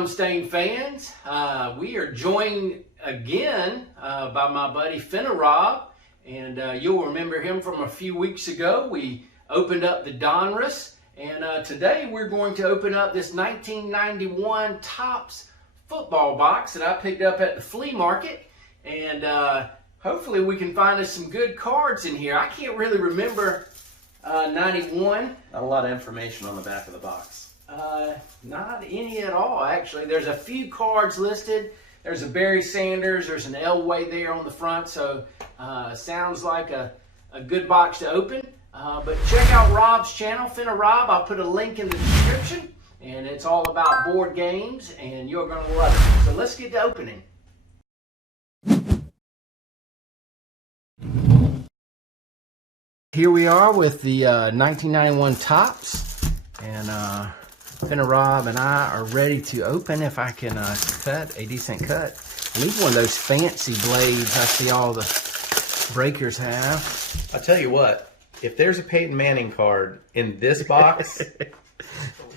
Gum Stain fans. We are joined again by my buddy Fenirob, and you'll remember him from a few weeks ago. We opened up the Donruss, and today we're going to open up this 1991 Topps football box that I picked up at the flea market, and hopefully we can find us some good cards in here. I can't really remember 91. Not a lot of information on the back of the box. Not any at all, actually. There's a few cards listed. There's a Barry Sanders. There's an Elway there on the front. So sounds like a good box to open. But check out Rob's channel, Fenirob. I'll put a link in the description. And it's all about board games, and you're going to love it. So let's get to opening. Here we are with the 1991 Topps. And Fenirob and I are ready to open if I can cut a decent cut. I need one of those fancy blades I see all the breakers have. I'll tell you what, if there's a Peyton Manning card in this box,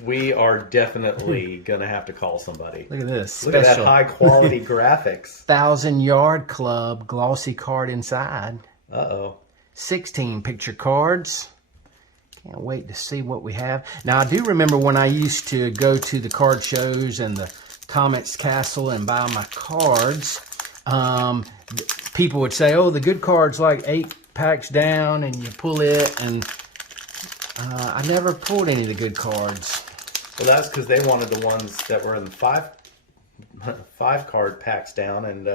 we are definitely going to have to call somebody. Look at this. Look at that high quality graphics. 1,000-yard club glossy card inside. Uh-oh. 16 picture cards. Can't wait to see what we have. Now, I do remember when I used to go to the card shows and the Comics Castle and buy my cards, people would say, oh, the good card's like 8 packs down and you pull it, and I never pulled any of the good cards. Well, that's because they wanted the ones that were in the five card packs down, and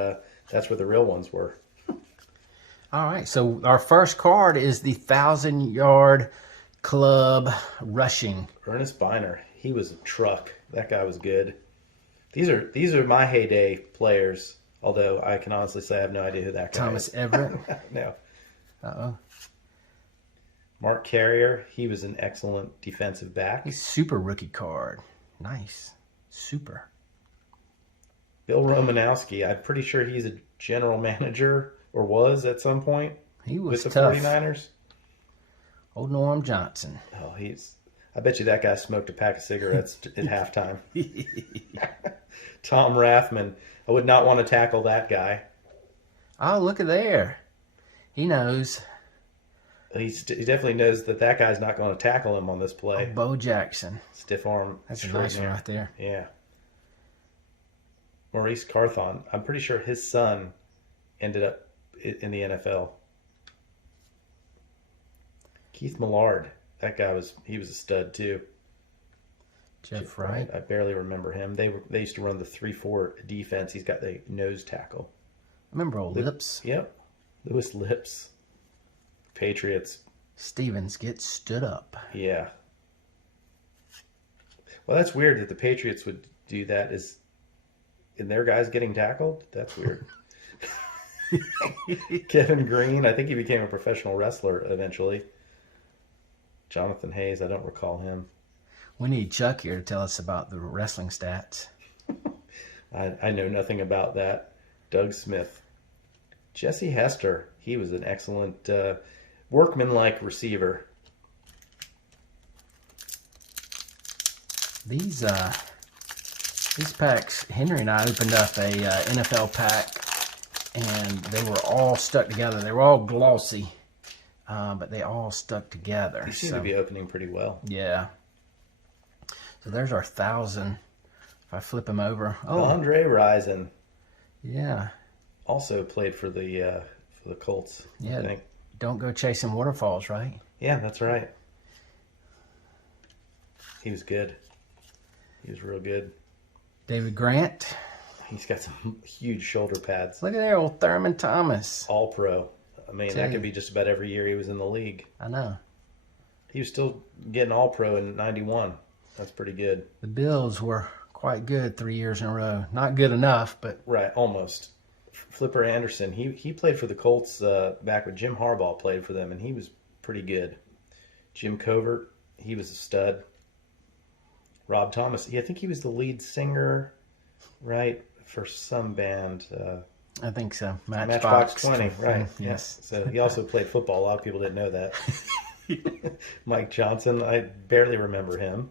that's where the real ones were. All right, so our first card is the 1,000-yard club rushing. Ernest Biner, he was a truck. That guy was good. These are my heyday players. Although I can honestly say I have no idea who that guy Thomas is. Everett. No. Uh-oh. Mark Carrier, he was an excellent defensive back. He's super rookie card. Nice. Super. Bill Romanowski, I'm pretty sure he's a general manager, or was at some point. He was with the tough. 49ers. Old Norm Johnson. Oh, I bet you that guy smoked a pack of cigarettes at halftime. Tom Rathman. I would not want to tackle that guy. Oh, look at there. He knows. He definitely knows that guy's not going to tackle him on this play. Oh, Bo Jackson. Stiff arm. That's a nice one right there. Yeah. Maurice Carthon. I'm pretty sure his son ended up in the NFL. Keith Millard. That guy was a stud too. Jeff Wright. I barely remember him. They used to run the 3-4 defense. He's got the nose tackle. Remember old Lips? Yep. Louis Lips. Patriots. Stevens gets stood up. Yeah. Well, that's weird that the Patriots would do that. Is in their guys getting tackled? That's weird. Kevin Green. I think he became a professional wrestler eventually. Jonathan Hayes. I don't recall him. We need Chuck here to tell us about the wrestling stats. I know nothing about that. Doug Smith. Jesse Hester. He was an excellent workman-like receiver. These packs, Henry and I opened up a NFL pack, and they were all stuck together. They were all glossy, but they all stuck together. They seem to be opening pretty well. Yeah. So there's our 1,000. If I flip him over, oh, Andre Rison. Yeah. Also played for the Colts. Yeah. I think. Don't go chasing waterfalls, right? Yeah, that's right. He was good. He was real good. David Grant. He's got some huge shoulder pads. Look at there, old Thurman Thomas. All pro. I mean, that could be just about every year he was in the league. I know. He was still getting all pro in 91. That's pretty good. The Bills were quite good 3 years in a row. Not good enough, but... Right, almost. Flipper Anderson, he played for the Colts back when Jim Harbaugh played for them, and he was pretty good. Jim Covert, he was a stud. Rob Thomas, I think he was the lead singer, right, for some band. I think so. Matchbox 20, right. Yes. So he also played football. A lot of people didn't know that. Mike Johnson, I barely remember him.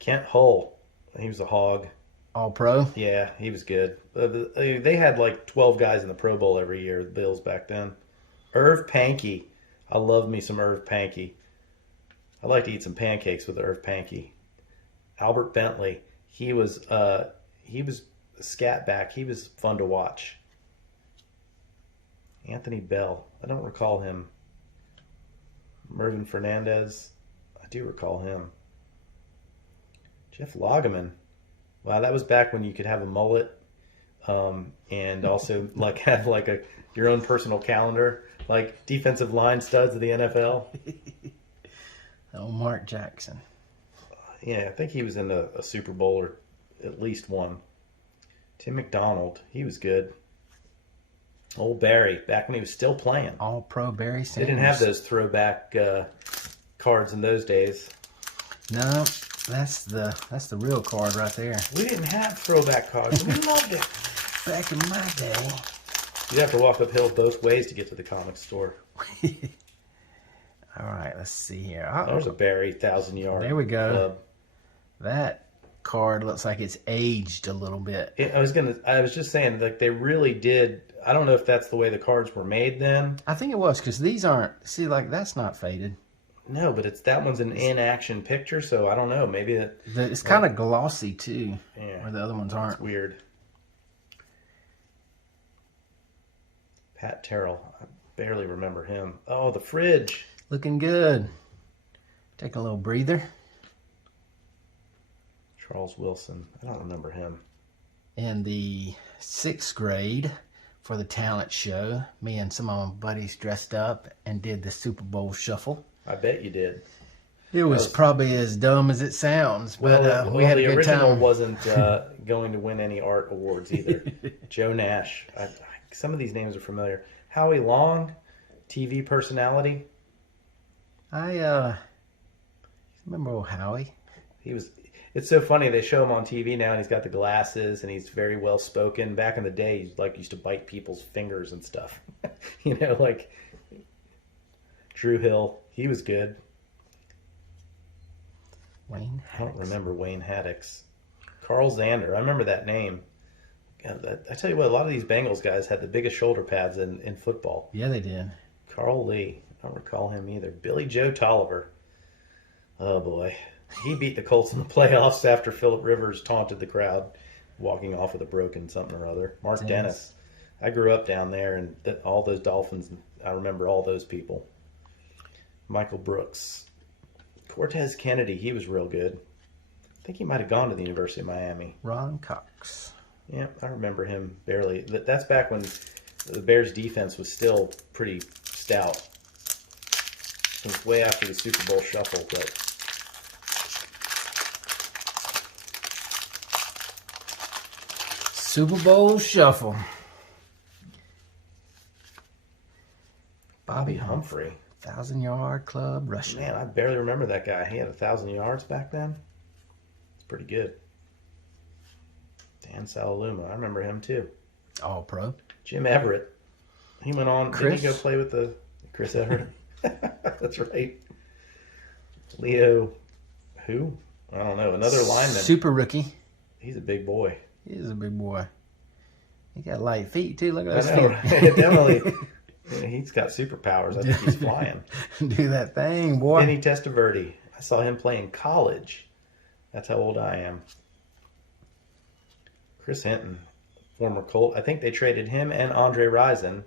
Kent Hull, He was a hog. All pro. Yeah, he was good. They had like 12 guys in the Pro Bowl every year, the Bills back then. Irv Pankey. I love me some Irv Pankey. I like to eat some pancakes with Irv Pankey. Albert Bentley. He was a scat back. He was fun to watch. Anthony Bell. I don't recall him. Mervin Fernandez. I do recall him. Jeff Loggeman. Wow, that was back when you could have a mullet, and also like have like your own personal calendar, like defensive line studs of the NFL. Oh, Mark Jackson. Yeah, I think he was in a Super Bowl or at least one. Tim McDonald, he was good. Old Barry, back when he was still playing. All pro Barry Sanders. They didn't have those throwback cards in those days. No, that's the real card right there. We didn't have throwback cards. We loved it. Back in my day. You'd have to walk uphill both ways to get to the comic store. All right, let's see here. There's a Barry 1,000-yard. There we go. Club. That card looks like it's aged a little bit. I was just saying, like, they really did. I don't know if that's the way the cards were made then. I think it was, because these aren't. See, like, that's not faded. No, but that one's an in-action picture, so I don't know. Maybe It's kind of glossy too, yeah, where the other ones aren't. it's weird. Pat Terrell, I barely remember him. Oh, the fridge. Looking good. Take a little breather. Charles Wilson, I don't remember him. In the 6th grade, for the talent show, me and some of my buddies dressed up and did the Super Bowl shuffle. I bet you did. It was probably as dumb as it sounds, but we had a the good original time. wasn't going to win any art awards either. Joe Nash. Some of these names are familiar. Howie Long, TV personality. I remember old Howie. It's so funny. They show him on TV now, and he's got the glasses, and he's very well spoken. Back in the day, he used to bite people's fingers and stuff. Like Drew Hill. He was good. Wayne I don't Haddix. remember Wayne Haddix. Carl Zander. I remember that name. I tell you what, a lot of these Bengals guys had the biggest shoulder pads in football. Yeah, they did. Carl Lee. I don't recall him either. Billy Joe Tolliver. Oh, boy. He beat the Colts in the playoffs after Phillip Rivers taunted the crowd, walking off with a broken something or other. Mark Dennis. I grew up down there, and all those Dolphins, I remember all those people. Michael Brooks. Cortez Kennedy, he was real good. I think he might have gone to the University of Miami. Ron Cox. Yeah, I remember him barely. That's back when the Bears' defense was still pretty stout. It was way after the Super Bowl shuffle, but Super Bowl shuffle. Bobby Humphrey. 1,000-yard club rushing. Man, I barely remember that guy. He had 1,000 yards back then. It's pretty good. Dan Salaluma. I remember him too. All pro. Jim Everett. He went on. Chris? Didn't he go play with the Chris Everett? That's right. Leo. Who? I don't know. Another lineman. Super rookie. He's a big boy. He is a big boy. He got light feet too. Look at I those know, feet. right? Definitely. Yeah, he's got superpowers. I think he's flying. Do that thing, boy. Vinny Testaverde. I saw him play in college. That's how old I am. Chris Hinton, former Colt. I think they traded him and Andre Rison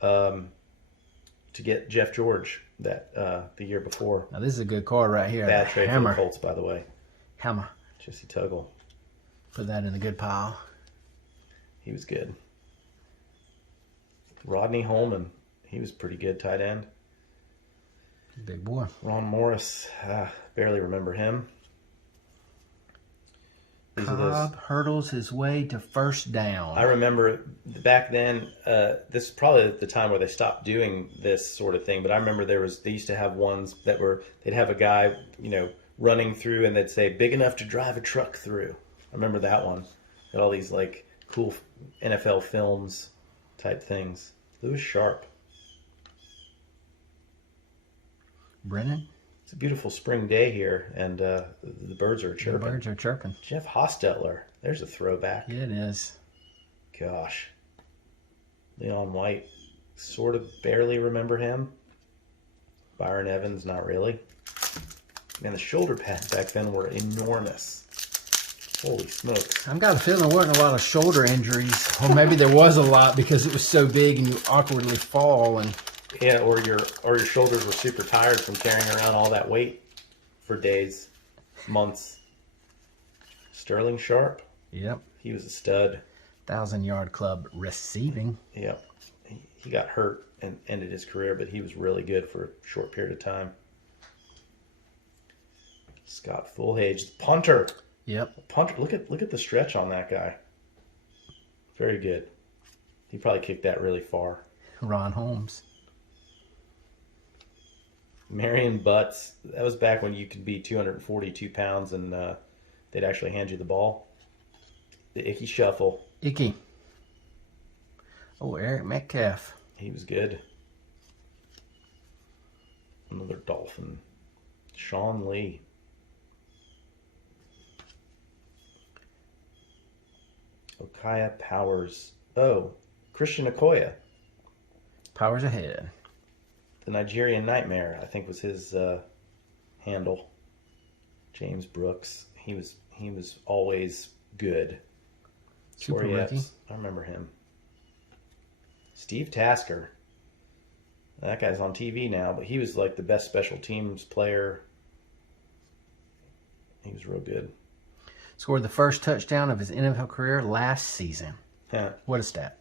to get Jeff George the year before. Now this is a good card right here. Bad trade Hammer. for the Colts, by the way. Hammer. Jesse Tuggle. Put that in a good pile. He was good. Rodney Holman. He was pretty good tight end. Big boy. Ron Morris. Barely remember him. These are those. Cobb hurdles his way to first down. I remember back then, this is probably the time where they stopped doing this sort of thing, but I remember they used to have ones that they'd have a guy, running through and they'd say, big enough to drive a truck through. I remember that one. Got all these like cool NFL films type things. Lewis Sharp. Brennan. It's a beautiful spring day here, and the birds are chirping. The birds are chirping. Jeff Hostetler. There's a throwback. Yeah, it is. Gosh. Leon White. Sort of barely remember him. Byron Evans, not really. Man, the shoulder pads back then were enormous. Holy smokes. I've got a feeling there wasn't a lot of shoulder injuries. Or maybe there was a lot because it was so big and you awkwardly fall. And Yeah, or your shoulders were super tired from carrying around all that weight for days, months. Sterling Sharp. Yep. He was a stud. 1,000-yard club receiving. Yep. He got hurt and ended his career, but he was really good for a short period of time. Scott Fulhage, the punter. Yep. Punter. Look at the stretch on that guy. Very good. He probably kicked that really far. Ron Holmes. Marion Butts. That was back when you could be 242 pounds and they'd actually hand you the ball. The Icky Shuffle. Icky. Oh, Eric Metcalf. He was good. Another Dolphin. Sean Lee. Okaya Powers. Oh, Christian Okoye. Powers ahead. The Nigerian Nightmare, I think, was his handle. James Brooks. He was always good. Super Corey rookie. Epps, I remember him. Steve Tasker. That guy's on TV now, but he was like the best special teams player. He was real good. Scored the first touchdown of his NFL career last season. Huh. What a stat.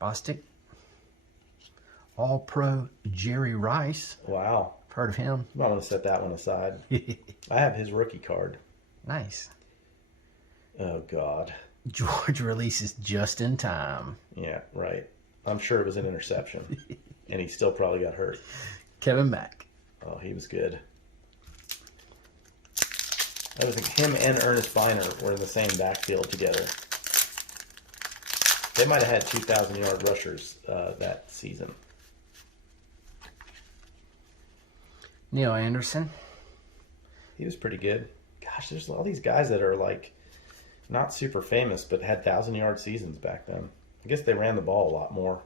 Bostic. All-Pro Jerry Rice. Wow. I've heard of him. I'm going to set that one aside. I have his rookie card. Nice. Oh, God. George releases just in time. Yeah, right. I'm sure it was an interception. And he still probably got hurt. Kevin Mack. Oh, he was good. I think him and Ernest Biner were in the same backfield together. They might have had 2,000-yard rushers that season. Neil Anderson. He was pretty good. Gosh, there's all these guys that are like not super famous, but had 1,000-yard seasons back then. I guess they ran the ball a lot more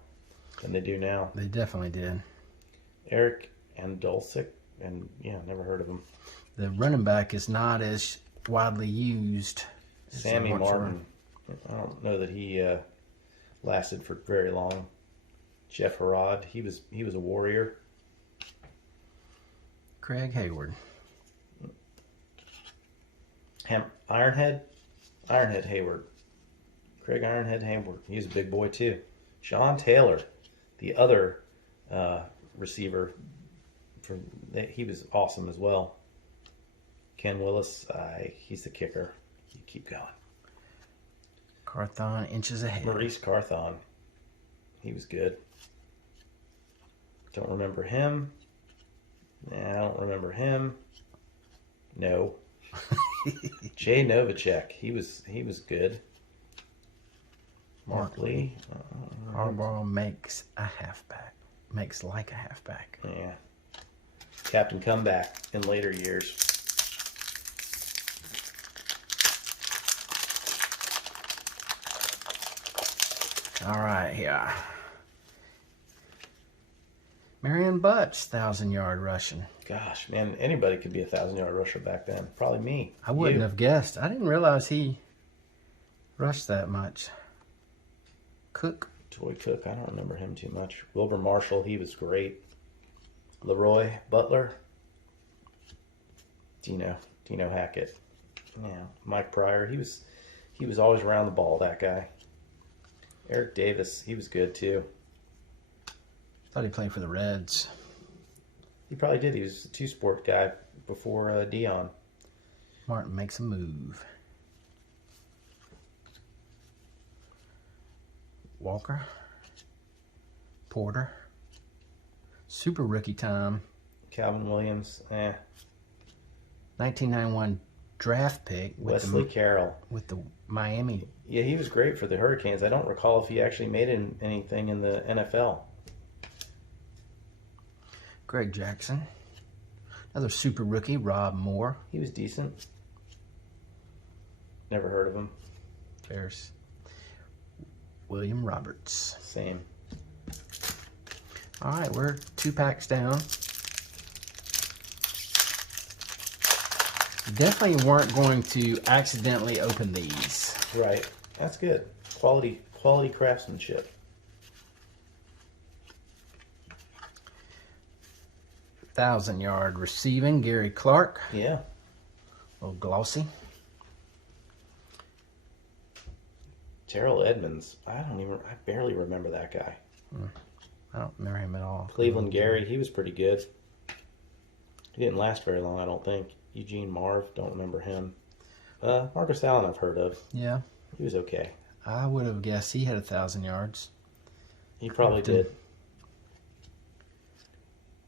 than they do now. They definitely did. Eric Andolsic, and yeah, never heard of him. The running back is not as widely used. as Sammy the Martin. I don't know that he lasted for very long. Jeff Harrod, he was a warrior. Craig Hayward. Ironhead Hayward. Craig Ironhead Hayward. He was a big boy too. Sean Taylor, the other receiver, he was awesome as well. Ken Willis, he's the kicker. You keep going. Carthon inches ahead. Maurice Carthon, he was good. Don't remember him. Nah, I don't remember him. No. Jay Novacek, he was good. Mark Lee. Harbaugh makes a halfback. Makes like a halfback. Yeah. Captain Comeback in later years. All right, here. Marion Butts, 1,000-yard rushing. Gosh, man, anybody could be a 1,000-yard rusher back then. Probably me. I wouldn't You. have guessed. I didn't realize he rushed that much. Cook. Toy Cook, I don't remember him too much. Wilbur Marshall, he was great. Leroy Butler. Dino Hackett. Yeah. Mike Pryor, he was always around the ball, that guy. Eric Davis, he was good too. Thought he played for the Reds. He probably did. He was a two-sport guy before Dion. Martin makes a move. Walker. Porter. Super rookie time. Calvin Williams, 1991 draft pick Wesley Carroll. with the Miami. Yeah, he was great for the Hurricanes. I don't recall if he actually made anything in the NFL. Greg Jackson. Another super rookie, Rob Moore. He was decent. Never heard of him. There's William Roberts. Same. All right, we're 2 packs down. Definitely weren't going to accidentally open these. Right. That's good. Quality craftsmanship. 1,000-yard receiving, Gary Clark. Yeah. A little glossy. Terrell Edmonds. I barely remember that guy. I don't remember him at all. Cleveland Gary, he was pretty good. He didn't last very long, I don't think. Eugene Marv, don't remember him. Marcus Allen, I've heard of. Yeah. He was okay. I would have guessed he had 1,000 yards. He probably did.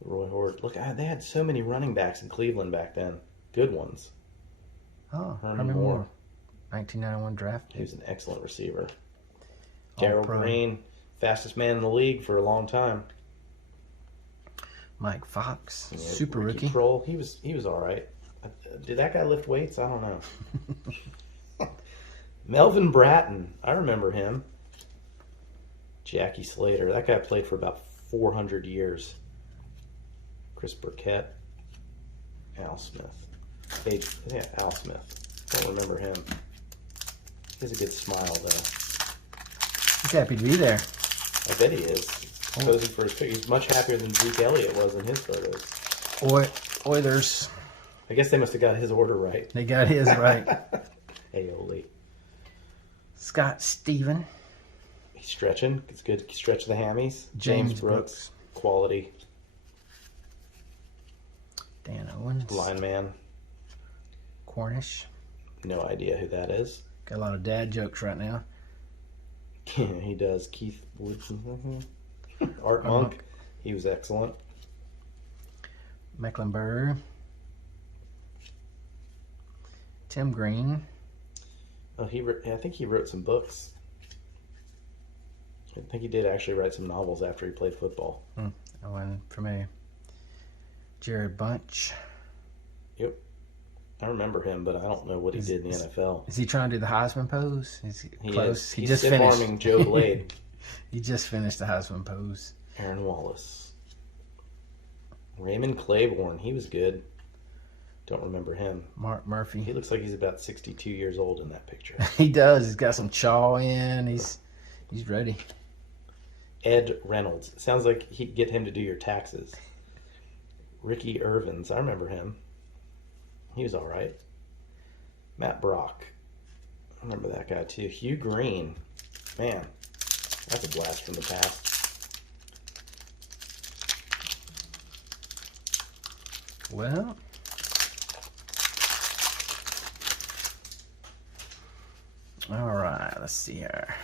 Roy Horde. Look, they had so many running backs in Cleveland back then. Good ones. Oh, Herman Herman Moore. Moore. 1991 draft. He was an excellent receiver. All Darryl pro. Green, fastest man in the league for a long time. Mike Fox, Yeah, super Ricky rookie. Kroll, he was all right. Did that guy lift weights? I don't know. Melvin Bratton, I remember him. Jackie Slater, that guy played for about 400 years. Chris Burkett, Al Smith. Al Smith. Don't remember him. He has a good smile, though. He's happy to be there. I bet he is. Posing for his picture. He's much happier than Zeke Elliott was in his photos. Oilers. I guess they must have got his order right. They got his right. Aioli. Scott Steven. He's stretching. It's good. Stretch the hammies. James Brooks. Quality. Dan Owens. Lineman. Cornish. No idea who that is. Got a lot of dad jokes right now. He does. Keith Woodson. Art Monk. He was excellent. Mecklenburg. Tim Green. Oh, I think he wrote some books. I think he did actually write some novels after he played football. That one for me. Jared Bunch. Yep. I remember him, but I don't know what he did in the NFL. Is he trying to do the Heisman pose? Is he close? He's just stiff-arming finished. Joe Blade. He just finished the Heisman pose. Aaron Wallace. Raymond Claiborne. He was good. Don't remember him. Mark Murphy. He looks like he's about 62 years old in that picture. He does. He's got some chaw in. He's ready. Ed Reynolds. Sounds like he'd get him to do your taxes. Ricky Irvins. I remember him. He was all right. Matt Brock. I remember that guy too. Hugh Green. Man, that's a blast from the past. Well, all right. Let's see here.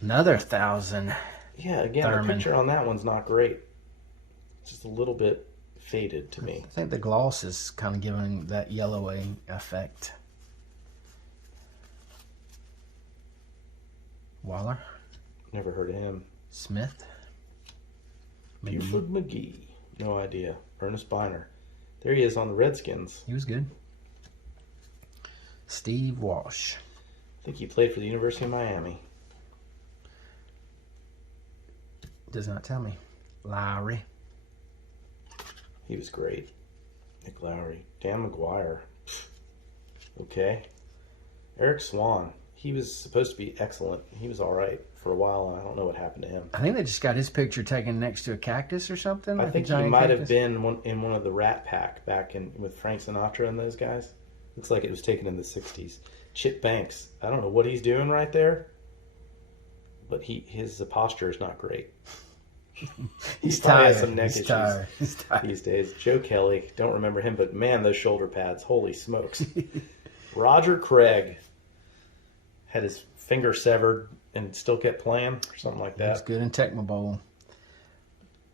Another 1,000. Yeah, again, Thurman. the picture on that one's not great. It's just a little bit faded to me. I think the gloss is kind of giving that yellowing effect. Waller. Never heard of him. Smith. Buford McGee. No idea. Ernest Biner. There he is on the Redskins. He was good. Steve Walsh. I think he played for the University of Miami. Does not tell me. Lowry. He was great. Nick Lowry. Dan McGuire. Okay. Eric Swan. He was supposed to be excellent. He was all right for a while, and I don't know what happened to him. I think they just got his picture taken next to a cactus or something. I like think a he giant might have cactus. been in one of the Rat Pack back with Frank Sinatra and those guys. Looks like it was taken in the 60s. Chip Banks. I don't know what he's doing right there, but his posture is not great. He's probably tired. has some neck He's issues tired. He's tired. these days. Joe Kelly. Don't remember him, but man, those shoulder pads. Holy smokes. Roger Craig had his finger severed and still kept playing or something like He was that. good in Tecmo Bowl.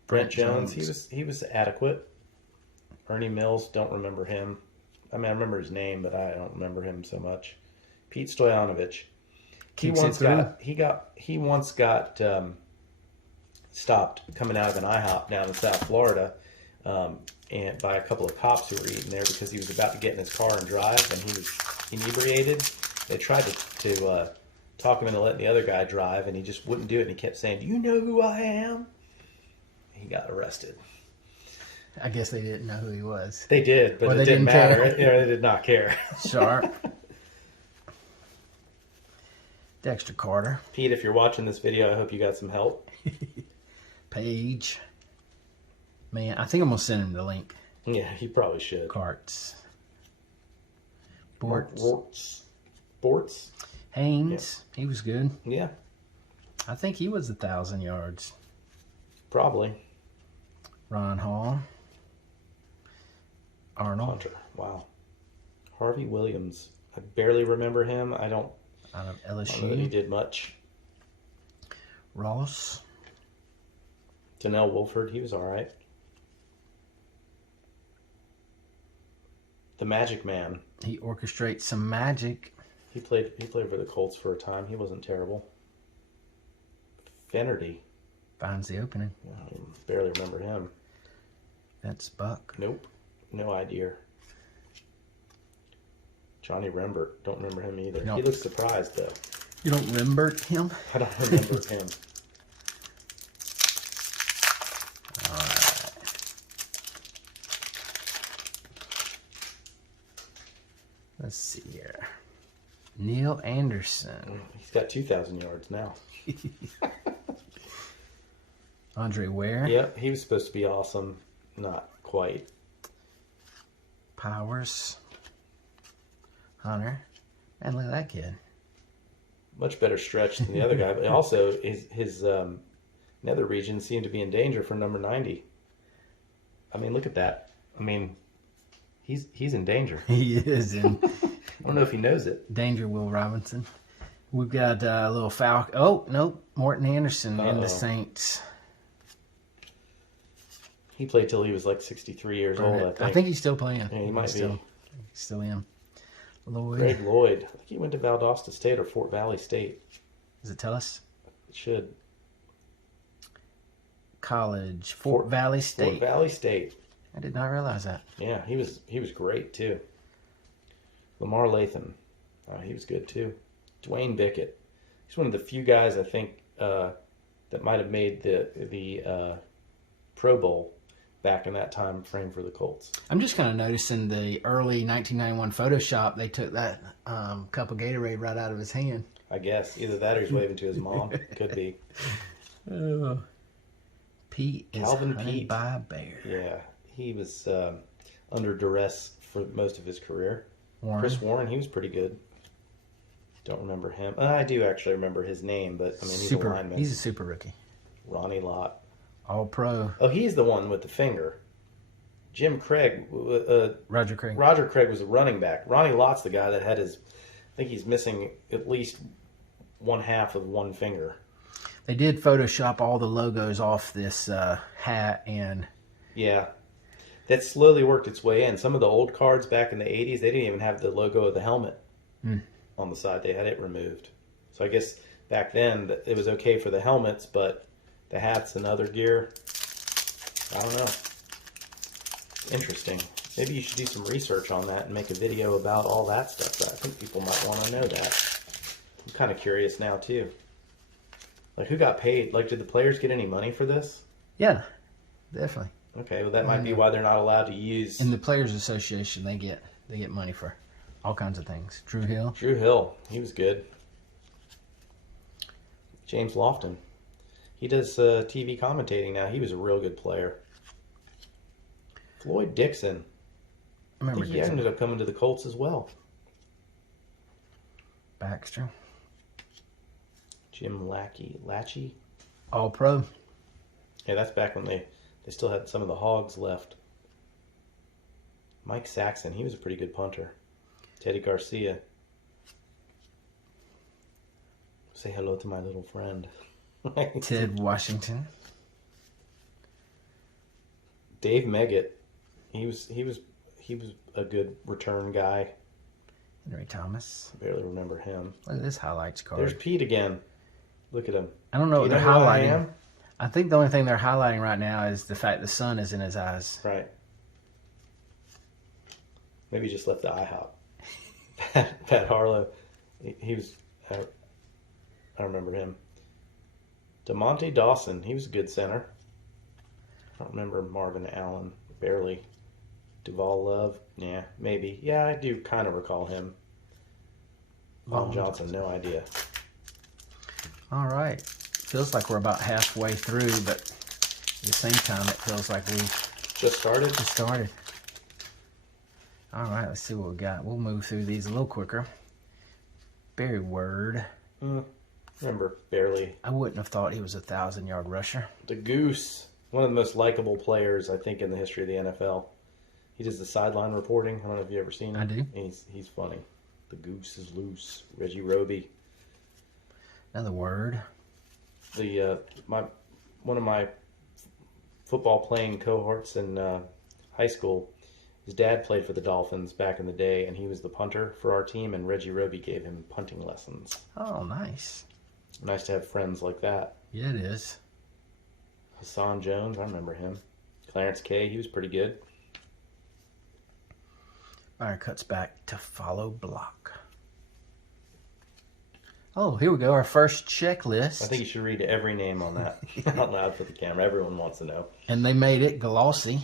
Brent Jones, he was adequate. Ernie Mills, don't remember him. I mean, I remember his name, but I don't remember him so much. Pete Stoyanovich. He once got stopped coming out of an IHOP down in South Florida and by a couple of cops who were eating there because he was about to get in his car and drive, and he was inebriated. They tried to talk him into letting the other guy drive, and he just wouldn't do it. And he kept saying, "Do you know who I am?" He got arrested. I guess they didn't know who he was. They did, but Or it they didn't didn't care. matter. They did not care. Sharp. Dexter Carter. Pete, if you're watching this video, I hope you got some help. Page. Man, I think I'm going to send him the link. Yeah, he probably should. Carts. Bortz. Haynes. He was good. Yeah, I think he was 1,000 yards. probably. Ron Hall. Arnold. Hunter. Wow. Harvey Williams. I barely remember him. I don't Out of know that he LSU. did much. Ross. Donnell Wolford, he was all right. The Magic Man. He orchestrates some magic. He played for the Colts for a time. He wasn't terrible. Fennerty. Finds the opening. I barely remember him. That's Buck. Nope. No idea. Johnny Rembert. Don't remember him either. No. He looks surprised, though. You don't remember him? I don't remember him. Let's see here. Neil Anderson. He's got 2,000 yards now. Andre Ware. Yep, he was supposed to be awesome. Not quite. Powers. Hunter. And look at that kid. Much better stretch than the other guy, but also his nether region seemed to be in danger for number 90. I mean, look at that. I mean, he's in danger. He is in I don't know if he knows it. danger, Will Robinson. We've got a little Falcon. Oh, nope. Morton Anderson in the Uh-oh. Saints. He played till he was like 63 years old, I think. I think he's still playing. Yeah, he might be. Still in. Lloyd. Greg Lloyd. I think he went to Valdosta State or Fort Valley State. Does it tell us? It should. College. Fort Valley State. Fort Valley State. I did not realize that. Yeah, he was great too. Lamar Latham. He was good too. Dwayne Bickett. He's one of the few guys I think that might have made the Pro Bowl back in that time frame for the Colts. I'm just kind of noticing the early 1991 Photoshop. They took that cup of Gatorade right out of his hand. I guess either that or he's waving to his mom. Could be. Oh. Pete is Calvin hunted Pete. by a bear. Yeah, he was under duress for most of his career. Warren. Chris Warren, he was pretty good. Don't remember him. I do actually remember his name, but I mean he's a lineman. He's a super rookie. Ronnie Lott. All pro. Oh, he's the one with the finger. Jim Craig. Roger Craig. Roger Craig was a running back. Ronnie Lott's the guy that had his. I think he's missing at least one half of one finger. They did Photoshop all the logos off this hat and. Yeah. That slowly worked its way in. Some of the old cards back in the 80s, they didn't even have the logo of the helmet on the side. They had it removed. So I guess back then it was okay for the helmets, but the hats and other gear, I don't know. Interesting. Maybe you should do some research on that and make a video about all that stuff. I think people might want to know that. I'm kind of curious now, too. Like, who got paid? Like, did the players get any money for this? Yeah, definitely. Okay, well, that might be why they're not allowed to use... In the Players Association, they get money for all kinds of things. Drew Hill. Drew Hill, he was good. James Lofton. He does TV commentating now. He was a real good player. Floyd Dixon. I remember I think he Dixon. ended up coming to the Colts as well. Baxter. Jim Lachey. All pro. Yeah, that's back when they still had some of the hogs left. Mike Saxon, he was a pretty good punter. Teddy Garcia. Say hello to my little friend. Ted Washington. Dave Meggett. He was a good return guy. Henry Thomas. I barely remember him. Look at this highlights card. There's Pete again. Look at him. I don't know what Do you they're know who I highlighting. am? I think the only thing they're highlighting right now is the fact the sun is in his eyes. Right. Maybe he just left the IHOP. Pat Harlow, he was, I remember him. DeMonte Dawson, he was a good center. I don't remember Marvin Allen, barely. Duval Love, yeah, maybe. Yeah, I do kind of recall him. Vaughn Johnson, no idea. All right. Feels like we're about halfway through, but at the same time, it feels like we've Just started? just started. All right, let's see what we got. We'll move through these a little quicker. Barry Word. Remember, barely. I wouldn't have thought he was a 1,000-yard rusher. The Goose, one of the most likable players, I think, in the history of the NFL. He does the sideline reporting. I don't know if you've ever seen him. I do. He's funny. The Goose is loose. Reggie Roby. Another Word. One of my football playing cohorts in high school, his dad played for the Dolphins back in the day, and he was the punter for our team, and Reggie Roby gave him punting lessons. Oh, nice. Nice to have friends like that. Yeah, it is. Hassan Jones, I remember him. Clarence Kay, he was pretty good. All right, cuts back to follow block. Oh, here we go. Our first checklist. I think you should read every name on that out loud for the camera. Everyone wants to know. And they made it glossy.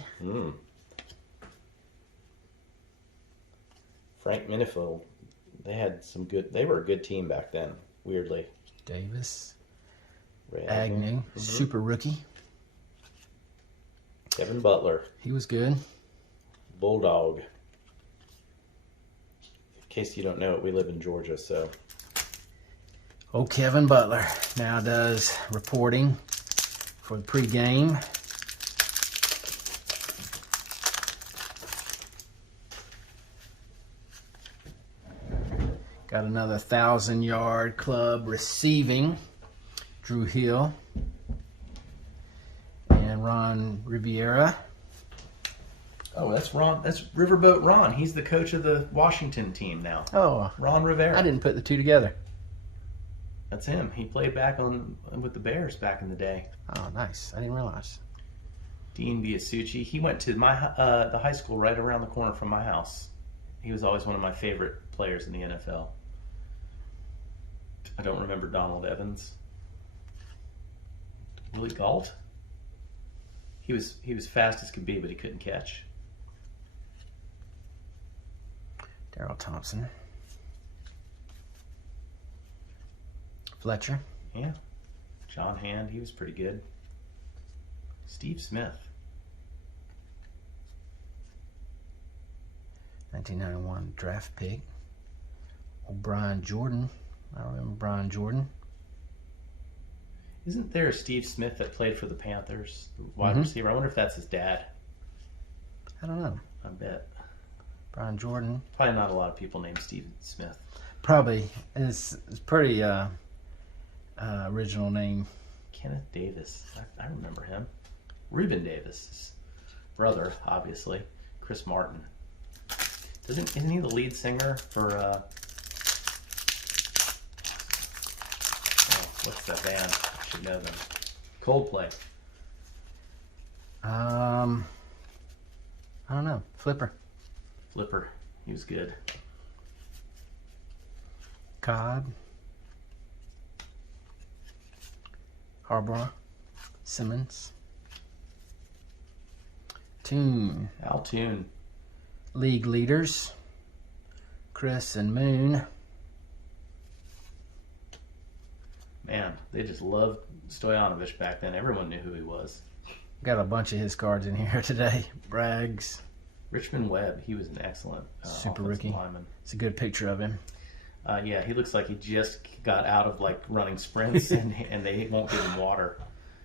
Frank Minifield, they were a good team back then, weirdly. Davis. Ray Agnew. Super rookie. Kevin Butler. He was good. Bulldog. In case you don't know it, we live in Georgia, so. Oh, Kevin Butler now does reporting for the pregame. Got another 1,000-yard club receiving. Drew Hill and Ron Riviera. Oh, that's Ron. That's Riverboat Ron. He's the coach of the Washington team now. Oh, Ron Rivera. I didn't put the two together. That's him. He played back with the Bears back in the day. Oh, nice. I didn't realize. Dean Biasucci. He went to the high school right around the corner from my house. He was always one of my favorite players in the NFL. I don't remember Donald Evans. Willie Gault. He was fast as could be, but he couldn't catch. Darrell Thompson. Fletcher. Yeah. John Hand, he was pretty good. Steve Smith. 1991 draft pick. Brian Jordan. I remember Brian Jordan. Isn't there a Steve Smith that played for the Panthers, the wide receiver? I wonder if that's his dad. I don't know. I bet. Brian Jordan. Probably not a lot of people named Steve Smith. Probably. It's pretty original name. Kenneth Davis. I remember him. Reuben Davis, his brother, obviously. Chris Martin. Isn't he the lead singer for what's that band? I should know them. Coldplay. I don't know. Flipper. He was good. Cobb. Harborough. Simmons. Toon. Al Toon. League leaders. Chris and Moon. Man, they just loved Stoyanovich back then. Everyone knew who he was. Got a bunch of his cards in here today. Braggs. Richmond Webb, he was an excellent Super offensive rookie. lineman. It's a good picture of him. Yeah, he looks like he just got out of running sprints and they won't give him water.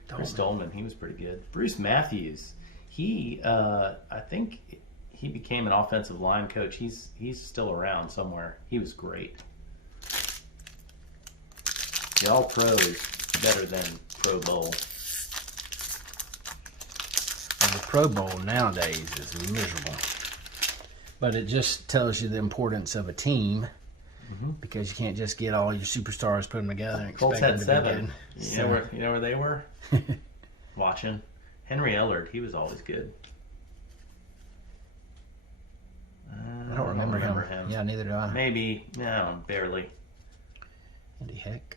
Chris Dolman, he was pretty good. Bruce Matthews, he I think he became an offensive line coach. He's still around somewhere. He was great. The All Pro is better than Pro Bowl. And the Pro Bowl nowadays is miserable. But it just tells you the importance of a team, because you can't just get all your superstars, put them together, and Colts expect had them to 7. be good. You know where they were? watching. Henry Ellard, he was always good. I don't remember him. Yeah, neither do I. Maybe, no, barely. Andy Heck.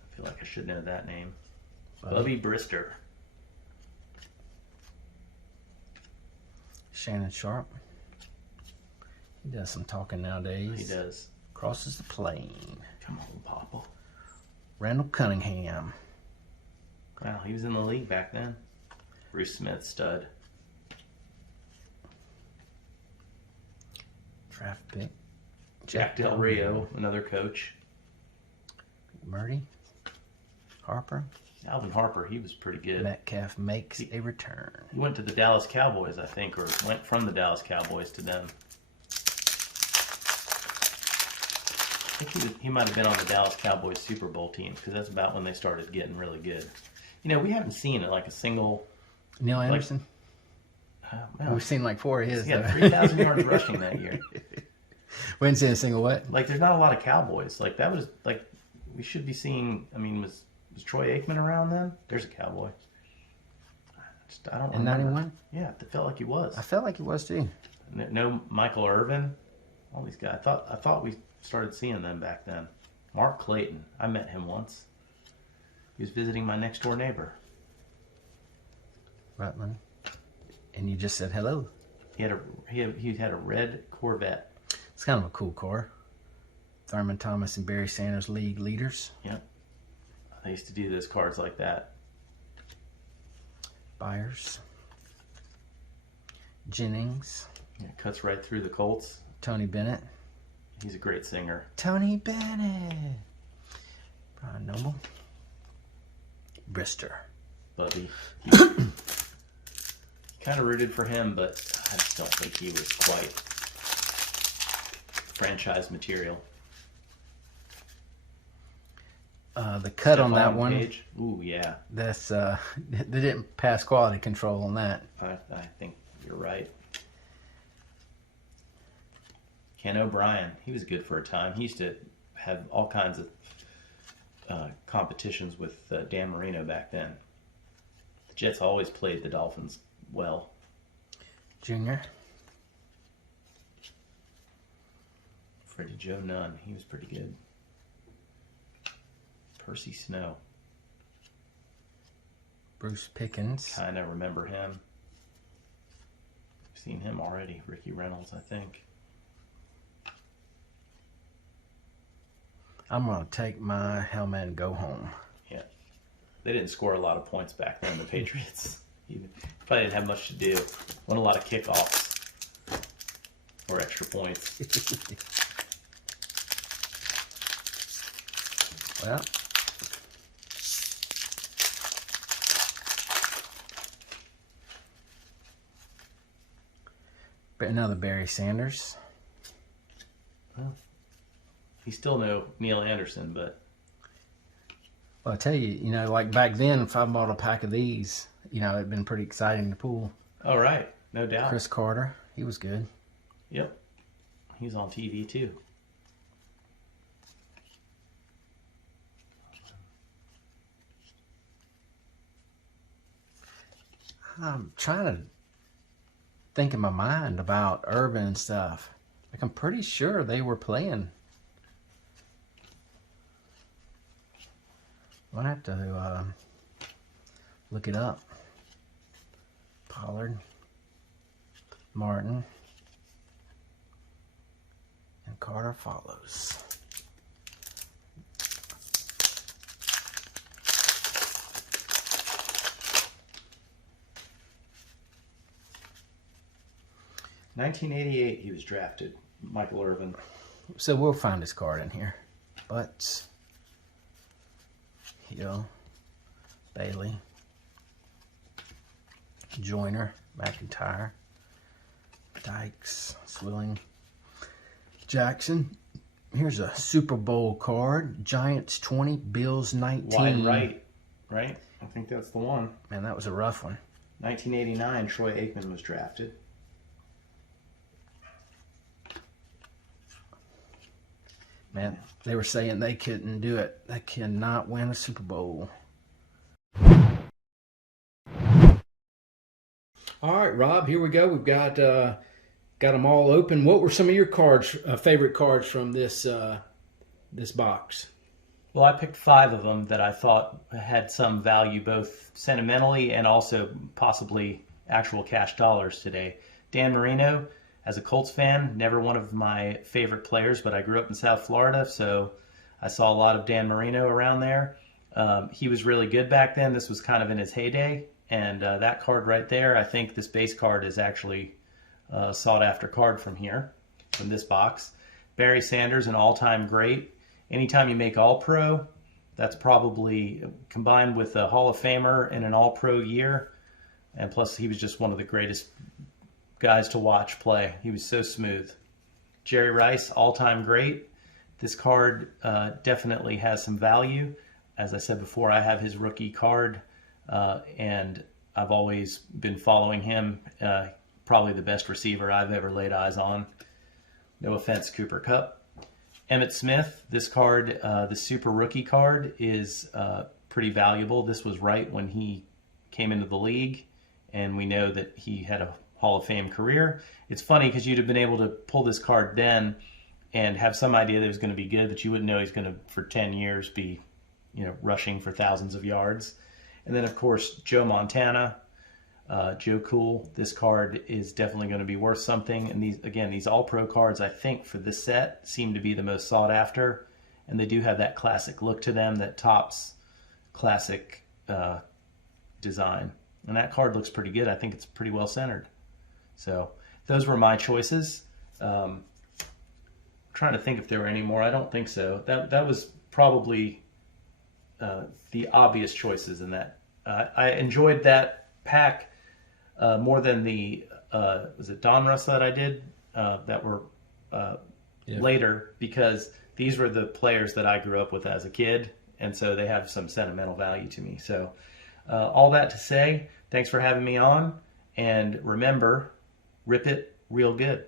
I feel like I should know that name. Bubby Brister. Shannon Sharp. He does some talking nowadays. He does. Crosses the plane. Come on, Papa. Randall Cunningham. Wow, he was in the league back then. Bruce Smith, stud. Draft pick. Jack Del Rio, another coach. Murray. Harper. Alvin Harper, he was pretty good. Metcalf makes a return. He went to the Dallas Cowboys, I think, or went from the Dallas Cowboys to them. I think he might have been on the Dallas Cowboys Super Bowl team, because that's about when they started getting really good. You know, we haven't seen it like a single... Neil Anderson? Well, we've seen like 4 of his. He had 3,000 yards rushing that year. We didn't see a single what? Like, there's not a lot of Cowboys. Like, that was, like, we should be seeing... I mean, was Troy Aikman around then? There's a Cowboy. I don't remember. In 91? Yeah, it felt like he was. I felt like he was too. No Michael Irvin. All these guys. I thought we started seeing them back then. Mark Clayton. I met him once. He was visiting my next door neighbor. Rutland. And you just said hello. He had a red Corvette. It's kind of a cool car. Thurman Thomas and Barry Sanders, league leaders. Yep. I used to do those cars like that. Byers. Jennings. Yeah, cuts right through the Colts. Tony Bennett. He's a great singer. Tony Bennett. Brian Noble. Brister. Bubby. Kind of rooted for him, but I just don't think he was quite franchise material. The cut on that one. Page. Ooh, yeah. That's they didn't pass quality control on that. I think you're right. Ken O'Brien, he was good for a time. He used to have all kinds of competitions with Dan Marino back then. The Jets always played the Dolphins well. Junior. Freddie Joe Nunn, he was pretty good. Percy Snow. Bruce Pickens. Kind of remember him. I've seen him already. Ricky Reynolds, I think. I'm going to take my helmet and go home. Yeah. They didn't score a lot of points back then, the Patriots. Probably didn't have much to do. Won a lot of kickoffs. Or extra points. Well. But another Barry Sanders. Well, he's still no Neil Anderson, but... Well, I tell you, you know, like back then, if I bought a pack of these, you know, it'd been pretty exciting to pull. Oh, right. No doubt. Chris Carter, he was good. Yep. He's on TV, too. I'm trying to think in my mind about Urban and stuff. Like, I'm pretty sure they were playing. I'll have to look it up. Pollard, Martin, and Carter follows. $1988 he was drafted. Michael Irvin. So we'll find his card in here. Butts, Hill, Bailey, Joyner, McIntyre, Dykes, Swilling, Jackson. Here's a Super Bowl card. Giants 20, Bills 19. Wide right? I think that's the one. Man, that was a rough one. 1989, Troy Aikman was drafted. Man, they were saying they couldn't do it. They cannot win a Super Bowl. All right, Rob, here we go. We've got them all open. What were some of your cards, favorite cards from this this box? Well, I picked 5 of them that I thought had some value, both sentimentally and also possibly actual cash dollars today. Dan Marino, as a Colts fan, never one of my favorite players, but I grew up in South Florida, so I saw a lot of Dan Marino around there. He was really good back then. This was kind of in his heyday, and that card right there, I think this base card is actually a sought-after card from here, from this box. Barry Sanders, an all-time great. Anytime you make All-Pro, that's probably combined with a Hall of Famer in an All-Pro year, and plus he was just one of the greatest guys to watch play. He was so smooth. Jerry Rice, all-time great. This card definitely has some value. As I said before, I have his rookie card, and I've always been following him. Probably the best receiver I've ever laid eyes on. No offense, Cooper Kupp. Emmitt Smith, this card, the super rookie card, is pretty valuable. This was right when he came into the league, and we know that he had a Hall of Fame career. It's funny because you'd have been able to pull this card then and have some idea that it was going to be good, but you wouldn't know he's going to, for 10 years, be, rushing for thousands of yards. And then, of course, Joe Montana, Joe Cool. This card is definitely going to be worth something. And these All-Pro cards, I think, for this set seem to be the most sought after. And they do have that classic look to them that tops classic design. And that card looks pretty good. I think it's pretty well centered. So those were my choices. I'm trying to think if there were any more. I don't think so. That was probably the obvious choices in that. I enjoyed that pack more than the was it Donruss that I did that were later, because these were the players that I grew up with as a kid, and so they have some sentimental value to me. So all that to say, thanks for having me on, and remember, rip it real good.